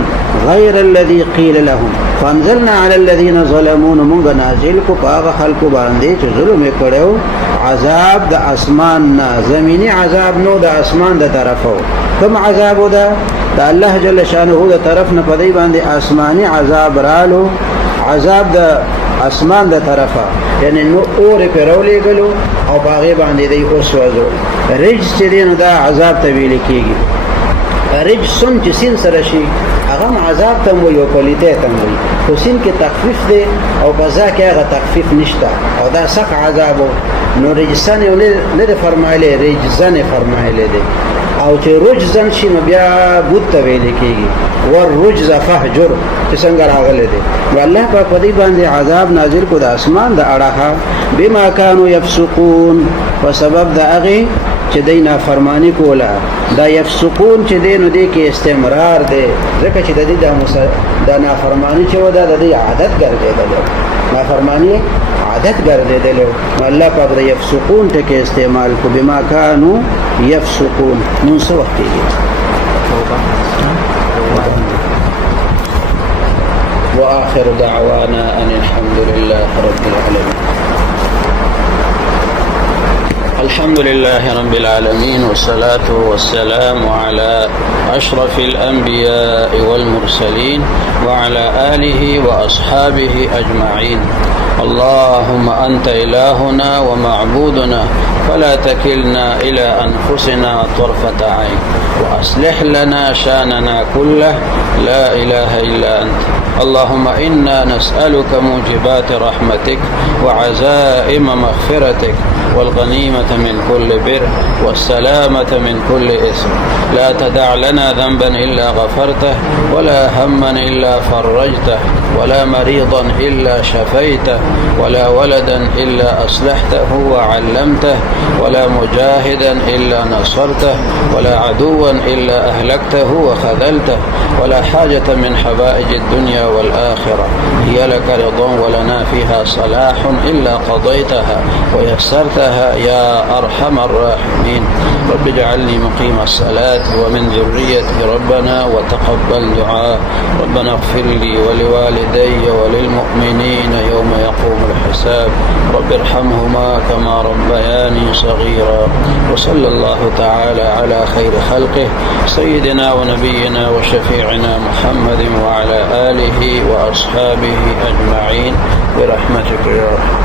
غیر الذي قيل لهم فانزلنا على الذين ظلموا مونږ نازل کو هغه خلکو باندې چې ظلم کړو عذاب د اسمان نه زمینی عذاب نو د اسمان د طرفو کوم عذاب ده د الله جل شانه د طرف نه پدې باندې آسماني عذاب رالو عذاب د اسمان د طرفه یعنی نو اور په رولې غلو او باغې باندې دی اوس وځو رجس چې دینو دا عذاب ته ویل کیږي رجس سن چې سین سره شي هغه عذاب ته مو یو پلیته ته مو خو سین کې تخفیف دی او بزا کې هغه تخفیف نشته او دا سخت عذاب نو رجسان یو نه فرمایله رجزان فرمایله دی او چې رجزن شي نو بیا بوت ته ویل کیږي ور رجز فهجر چې څنګه راغله دي والله په دې باندې عذاب نازل کو د اسمان د اړه بما كانوا يفسقون وسبب د هغه چې دینا فرمانی کوله دا یفسقون چې دینو دی کې استمرار دی ځکه چې د دې د نافرمانی چې ودا د دې عادت ګرځیدل نافرمانی عادت ګرځیدل الله پاک د یفسقون ته کې استعمال کو بما كانوا يفسقون نو څه وخت واخر دعوانا ان الحمد لله رب العالمين الحمد لله رب العالمين والصلاة والسلام على أشرف الأنبياء والمرسلين وعلى آله وأصحابه أجمعين اللهم أنت إلهنا ومعبودنا فلا تكلنا إلى أنفسنا طرفة عين وأصلح لنا شأننا كله لا إله إلا أنت اللهم إنا نسألك موجبات رحمتك وعزائم مغفرتك والغنيمة من كل بر والسلامة من كل إثم لا تدع لنا ذنبا إلا غفرته ولا هما إلا فرجته ولا مريضا إلا شفيته ولا ولدا إلا أصلحته وعلمته ولا مجاهدا إلا نصرته ولا عدوا إلا أهلكته وخذلته ولا حاجة من حوائج الدنيا والآخرة هي لك رضا ولنا فيها صلاح إلا قضيتها ويسرتها يا أرحم الراحمين رب اجعلني مقيم الصلاة ومن ذريتي ربنا وتقبل دعاء ربنا اغفر لي ولوالدي وللمؤمنين يوم يقوم الحساب رب ارحمهما كما ربياني صغيرا وصلى الله تعالى على خير خلقه سيدنا ونبينا وشفيعنا محمد وعلى آله وأصحابه أجمعين برحمتك يا رب